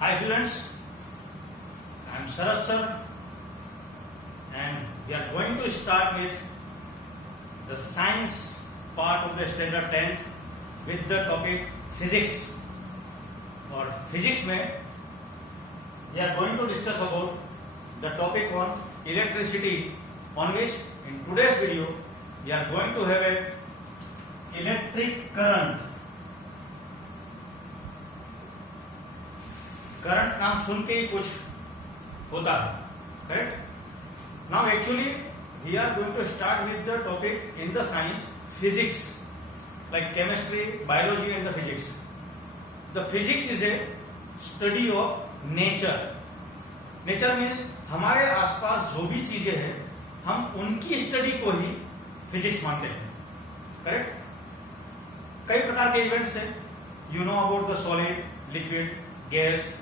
Hi students, I am Sharad sir and we are going to start with the science part of the standard 10th with the topic physics. और physics में we are going to discuss about the topic on electricity, on which in today's video we are going to have a electric current. Current नाम सुन के ही कुछ होता है, correct? Now actually we are going to start with the topic in the science physics, like chemistry, biology and the physics. The physics is a study of nature. Nature means हमारे आसपास जो भी चीजें हैं हम उनकी स्टडी को ही physics मानते हैं, करेक्ट? कई प्रकार के इवेंट्स हैं. You know about the solid, liquid, gas,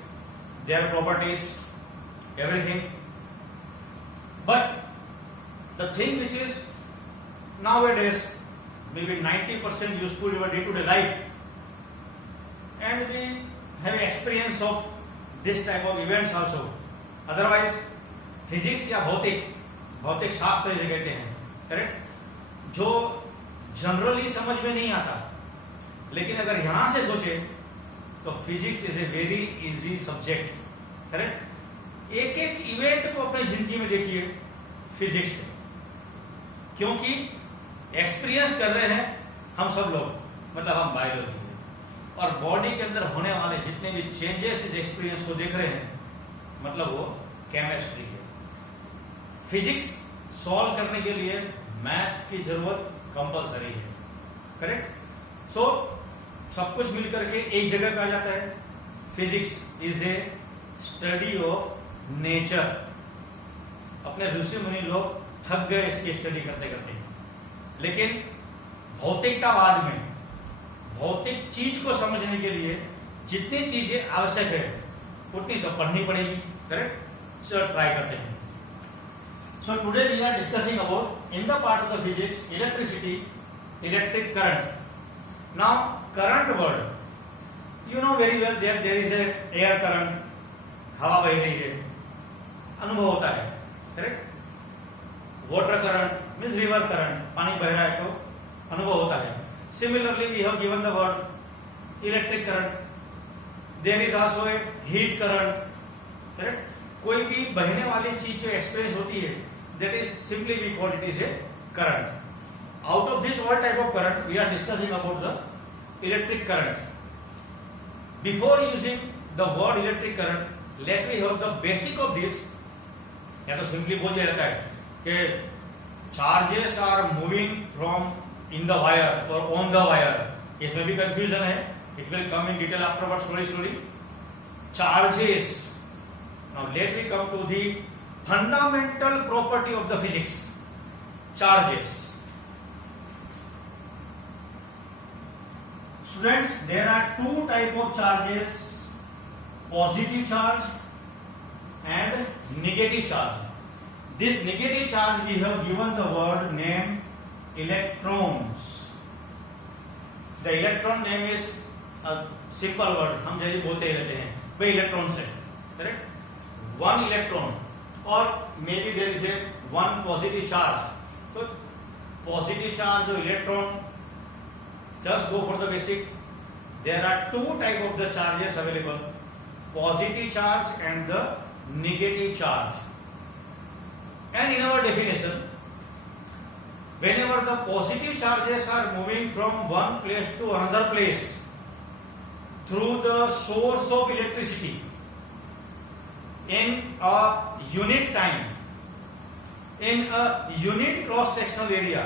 their properties, everything. But the thing which is nowadays maybe 90% useful in our day-to-day life, and we have experience of this type of events also. Otherwise physics या भौतिक शास्त्र जिसे कहते हैं, correct, जो generally समझ में नहीं आता, लेकिन अगर यहां से सोचे तो physics is a very easy subject, correct? एक एक इवेंट को अपनी जिंदगी में देखिए फिजिक्स से, क्योंकि एक्सपीरियंस कर रहे हैं हम सब लोग, मतलब हम बायोलॉजी में, और बॉडी के अंदर होने वाले जितने भी चेंजेस इस एक्सपीरियंस को देख रहे हैं, मतलब वो केमिस्ट्री है. फिजिक्स सॉल्व करने के लिए मैथ्स की जरूरत कंपलसरी है, करेक्ट? सो सब कुछ मिलकर के एक जगह पे आ जाता है. Physics is a study of nature. अपने ऋषि मुनि लोग थक गए इसकी स्टडी करते करते, लेकिन भौतिकतावाद में भौतिक चीज को समझने के लिए जितनी चीजें आवश्यक है उतनी तो पढ़नी पड़ेगी, करेक्ट? चलो ट्राई करते हैं. So today we are discussing about in the part of the physics electricity, electric current. Now current word, you know very well that there is a air current, हवा बह रही है, अनुभव होता है, correct? Water current means river current, पानी बह रहा है तो अनुभव होता है. Similarly we have given the word electric current. There is also a heat current, correct? कोई भी बहने वाली चीज जो एक्सपीरियंस होती है, that is simply we call it is a current. Out of this all type of current, we are discussing about the electric current. Before using the word electric current, let me have the basic of this. या तो simply बोल दिया जाता है कि charges are moving from in the wire or on the wire. इसमें भी confusion है. It will come in detail afterwards, slowly. Charges. Now let me come to the fundamental property of the physics. Charges. Students, there are two type of charges: positive charge and negative charge. This negative charge we have given the word name electrons. The electron name is a simple word, हम जैसे बोलते ही रहते हैं, वे electrons है, correct? One electron or maybe there is a one positive charge. तो positive charge और electron, just go for the basic. There are two type of the charges available: positive charge and the negative charge. And in our definition, whenever the positive charges are moving from one place to another place through the source of electricity in a unit time, in a unit cross sectional area,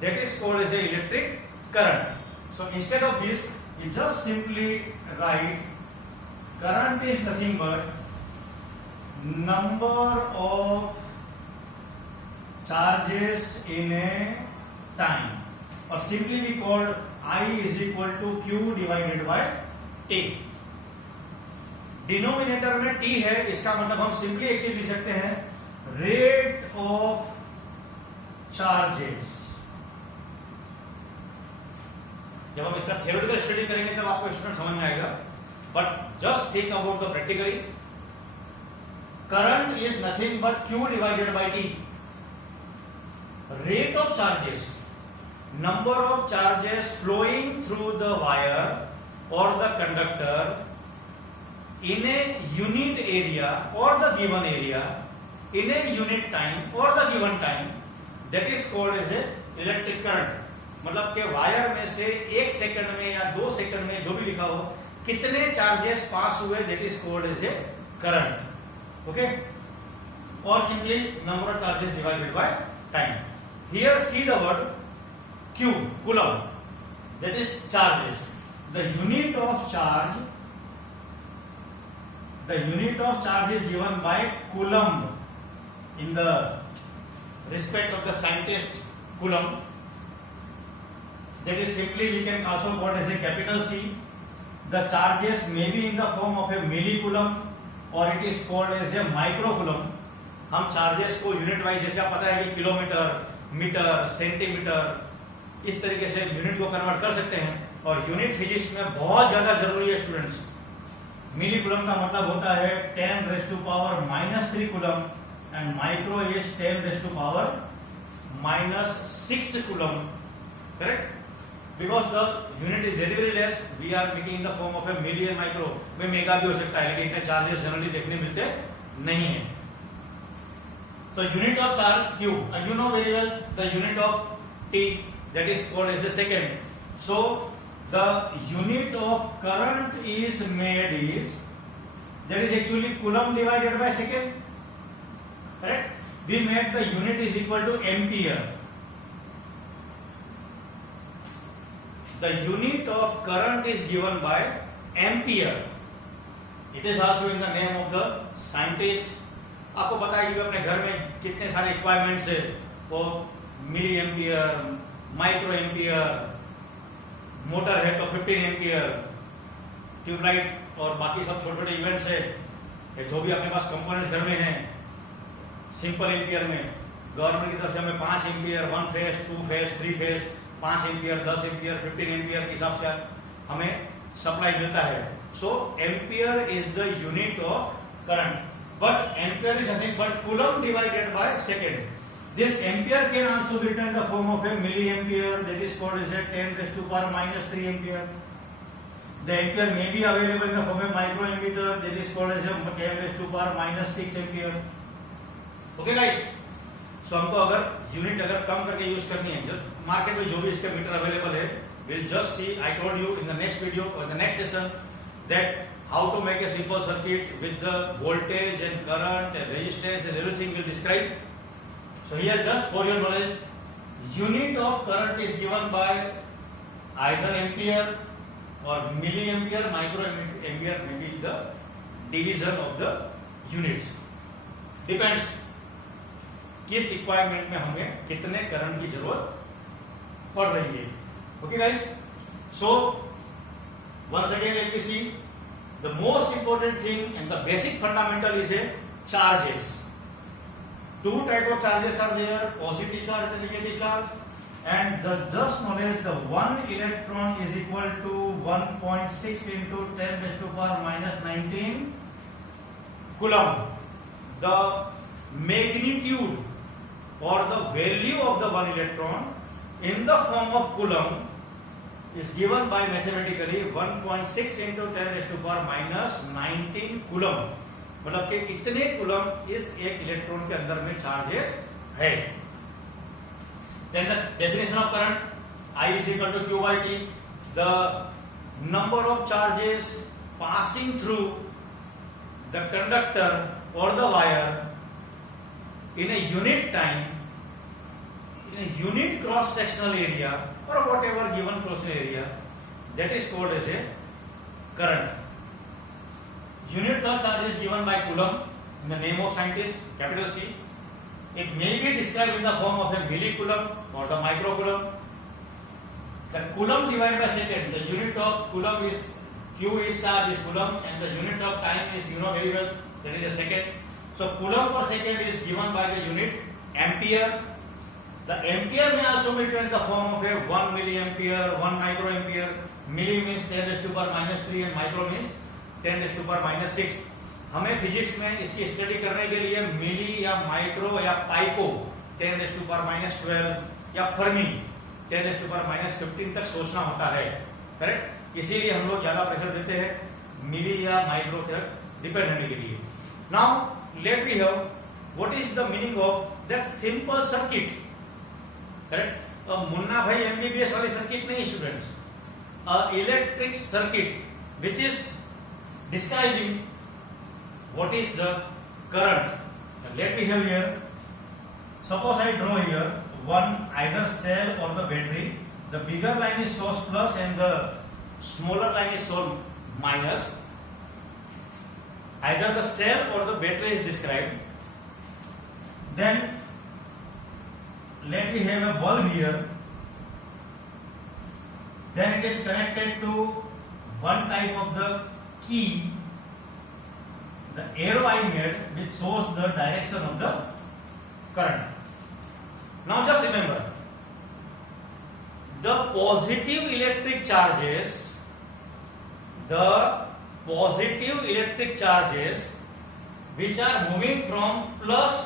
that is called as a electric current. So instead of this, you just simply write current is nothing but number of charges in a time, or simply we call I is equal to Q divided by T. Denominator में T है, इसका मतलब हम simply एक चीज लिख सकते हैं, रेट ऑफ चार्जेस. जब हम इसका थ्योरेटिकल स्टडी करेंगे तब आपको स्टूडेंट समझ में आएगा. But just think about the practically. Current is nothing but Q divided by T. Rate of charges, number of charges flowing through the wire or the conductor in a unit area or the given area in a unit time or the given time, that is called as a electric current. मतलब के wire में से 1 second में या 2 second में जो भी लिखा हो कितने चार्जेस पास हुए, that is called as a current. Okay, और simply number of charges divided by time. Here see the word Q, coulomb, that is charges. The unit of charge is given by coulomb in the respect of the scientist Coulomb. That is simply we can also call as a capital C. The charges may be in the form of a millicoulomb or it is called as a microcoulomb. हम charges को unit wise, जैसे आप पता है कि kilometre, metre, centimetre, इस तरीके से यूनिट को कन्वर्ट कर सकते हैं. और यूनिट फिजिक्स में बहुत ज्यादा जरूरी है स्टूडेंट्स. मिलीकुलम का मतलब होता है 10 raise to power -3 coulomb and micro is 10 raise to power -6 coulomb. Correct? Because the unit is very very less, we are making in the form of a milli and micro. में mega भी हो सकता है, लेकिन इतने charges generally देखने मिलते नहीं है. तो unit of charge Q, you know very well the unit of T, that is called as a second. So the unit of current is made is, that is actually coulomb divided by second. Correct? We made the unit is equal to ampere. The unit of current is given by ampere. It is also in the name of the scientist. आपको पता है कि अपने घर में कितने सारे equipments है, वो milli ampere, micro ampere, motor है तो 15 एम्पियर, ट्यूबलाइट और बाकी सब छोटे छोटे इवेंट्स है, जो भी अपने पास कंपोनेंट्स घर में हैं. सिंपल एम्पियर में गवर्नमेंट की तरफ से हमें 5 ampere, 1 phase, 2 phase, 3 phase, 5 ampere, 10 ampere, 15 ampere के हिसाब से हमें सप्लाई मिलता है. So ampere is the unit of current. But ampere is nothing but coulomb divided by second. This ampere can also be written in the form of a milliampere, that is called as a 10 raised to power -3 ampere. The ampere may be available in the form of microammeter, that is called as a 10 raised to power -6 ampere. Okay guys, so हमको अगर unit अगर कम करके use करनी है, जब market में जो भी इसके मीटर अवेलेबल है, we'll just see. I told you in the next video or the next session that how to make a simple circuit with the voltage and current and resistance and everything will describe. So here just for your knowledge, unit of current is given by either ampere or milliampere, microampere may be the division of the units. Depends किस equipment में हमें कितने current की जरूरत पड़ रही है. Okay guys, so once again let me see. The most important thing and the basic fundamental is a charges. Two type of charges are there, positive charge and negative charge. And the just knowledge, the one electron is equal to 1.6 into 10 raised to power -19 coulomb. The magnitude or the value of the one electron in the form of coulomb is given by mathematically 1.6 into 10 raised to power -19 coulomb. मतलब कि इतने coulomb इस एक electron के अंदर में charges है. Then the definition of current, I is equal to Q by T. The number of charges passing through the conductor or the wire in a unit time, in a unit cross sectional area or whatever given cross area, that is called as a current. Unit of charge is given by coulomb in the name of scientist, capital C. It may be described in the form of a millicoulomb or the microcoulomb. The coulomb divided by second, the unit of coulomb is Q is charge is coulomb and the unit of time is, you know very well, that is a second. So coulomb per second is given by the unit ampere. The ampere may also be written in the form of a 1 milliampere, 1 microampere. Milli means 10 raised to power -3 and micro means 10⁻⁻⁶। हमें physics में इसकी study करने के लिए मिली या micro या पाइको 10⁻12 या Fermi 10⁻15 तक सोचना होता है, करेक्ट। इसीलिए हम लोग ज्यादा प्रेशर देते हैं मिली या माइक्रो तक डिपेंड होने के लिए। Now let we have what is the meaning of that simple circuit, correct. Munna Bhai MBBS वाली सर्किट नहीं students, electric circuit which is describing what is the current. Let me have here, suppose I draw here one either cell or the battery. The bigger line is source plus and the smaller line is source minus. Either the cell or the battery is described. Then let me have a bulb here. Then it is connected to one type of the key, the arrow I made which shows the direction of the current. Now just remember, the positive electric charges which are moving from plus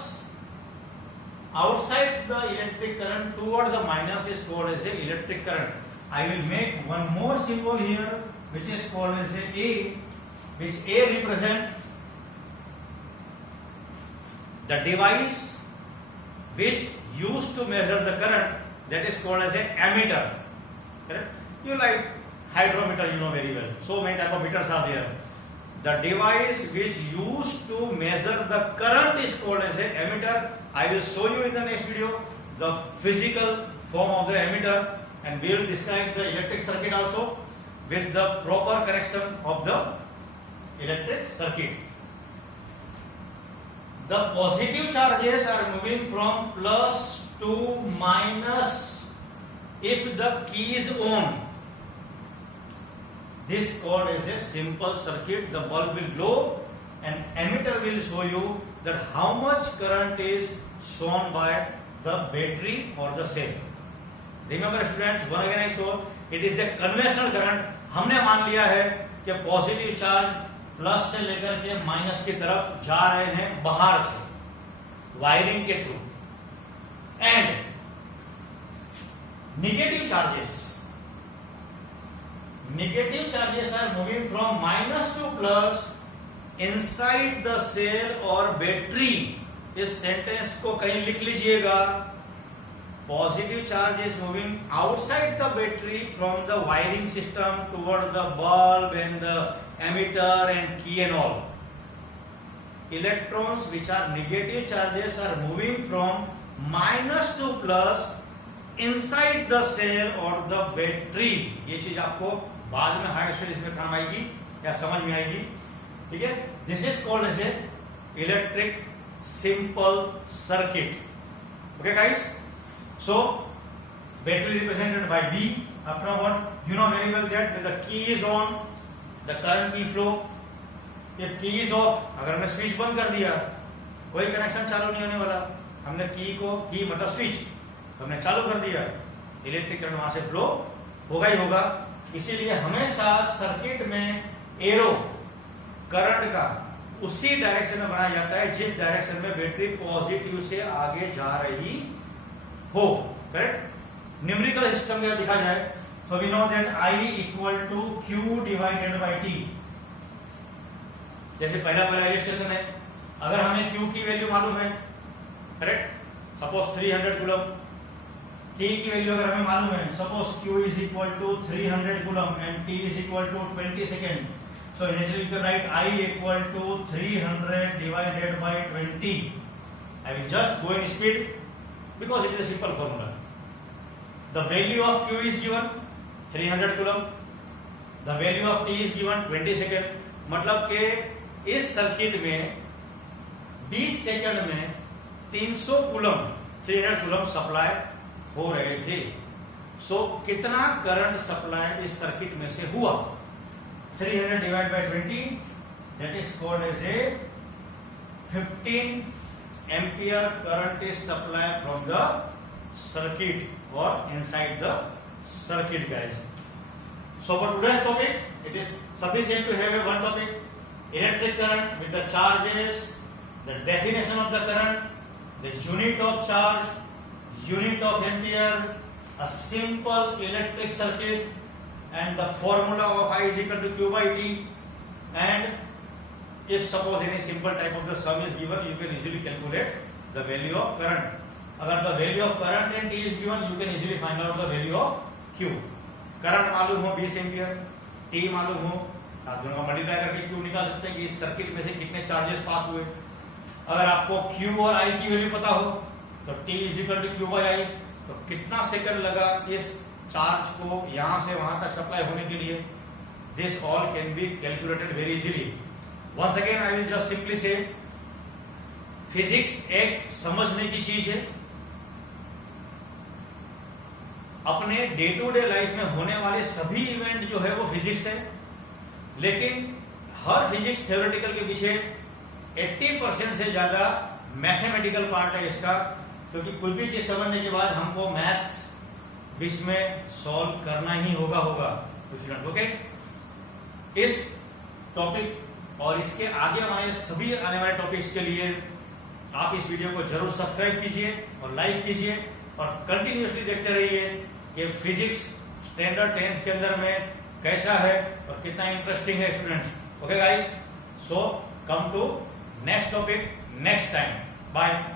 outside the electric current toward the minus is called as a electric current. I will make one more symbol here which is called as a which A represent the device which used to measure the current, that is called as a ammeter, correct. You like hydrometer, you know very well, so many type of meters are there. The device which used to measure the current is called as a ammeter. I will show you in the next video the physical form of the ammeter, and we will describe the electric circuit also with the proper connection of the electric circuit. The positive charges are moving from plus to minus if the key is on. This called as a simple circuit. The bulb will glow and ammeter will show you that how much current is shown by the battery or the cell. Remember students, one again I show it is a conventional current. हमने मान लिया है कि positive charge plus से लेकर के minus की तरफ जा रहे हैं बाहर से वायरिंग के through, and negative charges are moving from minus to plus inside the cell और बैटरी। इस सेंटेंस को कहीं लिख लीजिएगा, positive charge is moving outside the battery from the wiring system toward the bulb and the ammeter and key and all. Electrons which are negative charges are moving from minus to plus inside the cell or the battery. ये चीज आपको बाद में higher studies में काम आएगी या समझ में आएगी, ठीक है। This is called as a electric simple circuit, okay guys. So battery represented by B. After what, you know very well that the key is on, the current will flow. If key is off, अगर मैं switch बंद कर दिया कोई connection चालू नहीं होने वाला। हमने की मतलब स्विच हमने चालू कर दिया, इलेक्ट्रिक करंट वहां से फ्लो होगा ही होगा। इसीलिए हमेशा सर्किट में एरो करंट का उसी डायरेक्शन में बनाया जाता है जिस डायरेक्शन में बैटरी पॉजिटिव से आगे जा रही हो, करेक्ट। न्यूमेरिकल सिस्टम में दिखा जाए तो we know that I equal to Q divided by T। जैसे पहला इलस्ट्रेशन है, अगर हमें Q की वैल्यू मालूम है, करेक्ट, सपोज 300 कूलम, T की वैल्यू अगर हमें मालूम है, suppose Q is equal to 300 coulomb and T is equal to 20 second, so naturally you can write I equal to 300 divided by 20। I will just go in speed because it is a simple formula. The value of Q is given 300 coulomb, the value of T is given 20 second। मतलब के इस circuit में 20 second में 300 coulomb 300 coulomb supply हो रहे थे। सो कितना current supply इस सर्किट में से हुआ? 300 divide by 20, that is called as a 15 ampere current is supplied from the circuit or inside the circuit, guys. So for today's topic, it is sufficient to have a one topic. electric current with the charges, the definition of the current, the unit of charge, unit of ampere, a simple electric circuit, and the formula of I is equal to Q by T. And if suppose any simple type of the sum is given, you can easily calculate the value of current. अगर the value of current and T is given, you can easily find out the value of Q. Current मालूम हो 20 ampere, T मालूम हो, आप दोनों का multiply करके Q निकाल सकते हैं कि इस सर्किट में से कितने चार्जेस पास हुए। अगर आपको Q और I की वैल्यू पता हो तो T is equal to Q by I, तो कितना सेकंड लगा इस चार्ज को यहां से वहां तक सप्लाई होने के लिए। This all can be calculated very easily. Once again I will just simply से फिजिक्स एक समझने की चीज है। अपने डे टू डे लाइफ में होने वाले सभी इवेंट जो है वो फिजिक्स है, लेकिन हर फिजिक्स थ्योरेटिकल के पीछे 80% से ज्यादा मैथमेटिकल पार्ट है इसका, क्योंकि कुछ भी चीज समझने के बाद हमको मैथ्स बीच में सॉल्व करना ही होगा स्टूडेंट। ओके, इस टॉपिक और इसके आगे हमारे सभी आने वाले टॉपिक्स के लिए आप इस वीडियो को जरूर सब्सक्राइब कीजिए और लाइक कीजिए और कंटिन्यूअसली देखते रहिए कि फिजिक्स स्टैंडर्ड 10th के अंदर में कैसा है और कितना इंटरेस्टिंग है students. Okay guys, so come to next topic next time. Bye.